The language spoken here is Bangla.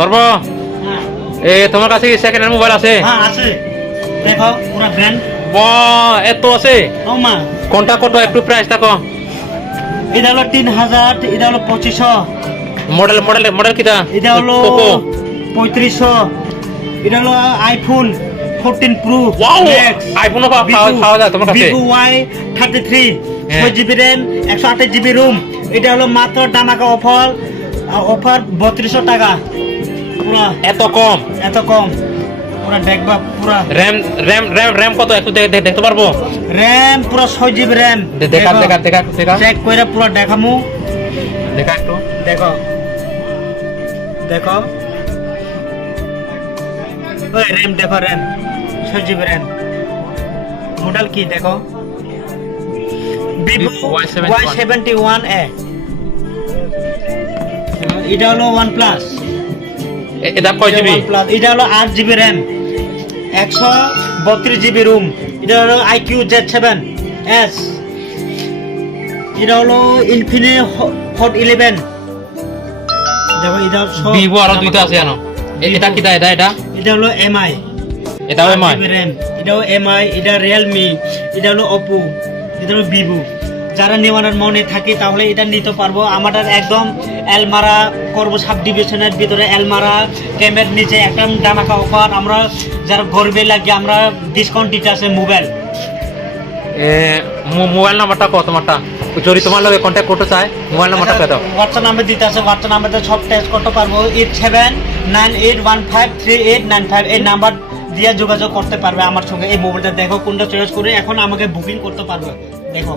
সর্ব হ্যাঁ তোমার কাছে সেকেন্ড হ্যান্ড মোবাইল আছে? হ্যাঁ আছে, দেখো পুরো ব্র্যান্ড। এত আছে? ও মা, কোনটা কত একটু প্রাইস থাকো? এটা হলো 3000, এটা হলো 2500, মডেল মডেল মডেল কিটা? এটা হলো পোকো 3500, এটা হলো iPhone 14 pro wow max, iPhone পাওয়া যায় তোমার কাছে? ভিভো Y33 হ্যাঁ। 6GB RAM 128GB room. এটা হলো মাত্র ডামাকা অফার 3200 টাকা। পুরা এত কম? এত কম, পুরা দেখবা পুরা র্যাম র্যাম র্যাম র্যাম কত একটু দেখতে পারবো? RAM পুরা 6GB RAM। দেখা দেখা দেখা দেখা চেক কইরা পুরা দেখামু, দেখা একটু দেখো দেখো ওই RAM দেখো, RAM 6GB RAM। মডেল কি দেখো, Vivo Y71A। এটা হলো OnePlus, এটা কয় জিবি? OnePlus এটা হলো 8GB RAM 132GB রুম। এটা হলো IQ Z7S। এটা হলো Infinix Hot 11। দেখো এটা সব ভিভো আরো দুইটা আছে জানো? এটা কিটা? এটা এটা হলো MI, এটাও এমআই? RAM এটাও MI, এটা Realme, এটা হলো Oppo, এটা হলো Vivo। যারা নেওয়ার মনে থাকে তাহলে এটা নিতে পারবো। আমাদের একদম এলমারা করবো, সাব ডিভিশনের ভিতরে এলমারা ক্যামের নিচে একটা ডামাকা অফার। আমরা যারা গর্বে লাগে আমরা ডিসকাউন্ট দিতে আছে মোবাইল। মোবাইল নাম্বারটা কত তোমারটা? যদি তোমার লগে কন্ট্যাক্ট করতে চায় মোবাইল নাম্বারটা কত? হোয়াটসঅ্যাপ নাম্বার দিতে আছে, হোয়াটসঅ্যাপ নাম্বারে সব টেস্ট করতে পারবো। 8798153895 এই নাম্বার দিয়ে যোগাযোগ করতে পারবে আমার সঙ্গে। এই মোবাইলটা দেখো কোনটা চয়েস করে এখন আমাকে বুকিং করতে পারবে। দেখো